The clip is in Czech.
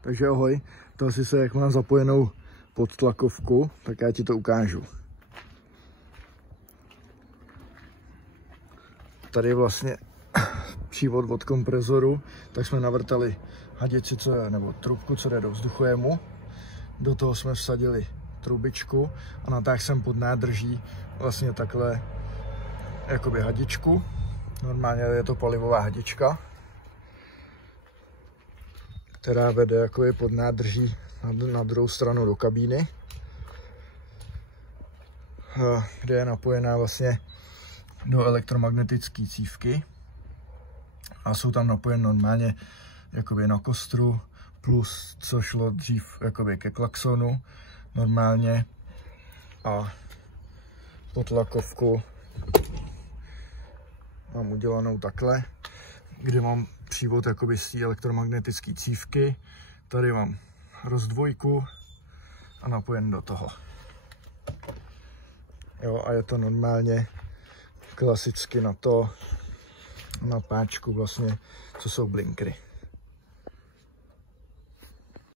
Takže ahoj, to asi se, jak mám zapojenou podtlakovku, tak já ti to ukážu. Tady je vlastně přívod od komprezoru, tak jsme navrtali hadici, nebo trubku, co jde do vzduchojemu. Do toho jsme vsadili trubičku a natáhl jsem pod nádrží vlastně takhle jakoby hadičku. Normálně je to palivová hadička, která vede jakoby pod nádrží na druhou stranu do kabíny, kde je napojená vlastně do elektromagnetické cívky a jsou tam napojen normálně jakoby na kostru, plus co šlo dřív jakoby ke klaxonu normálně a potlakovku mám udělanou takhle, kde mám přívod jakoby z té elektromagnetické cívky, tady mám rozdvojku a napojen do toho. Jo, a je to normálně klasicky na páčku vlastně, co jsou blinkry.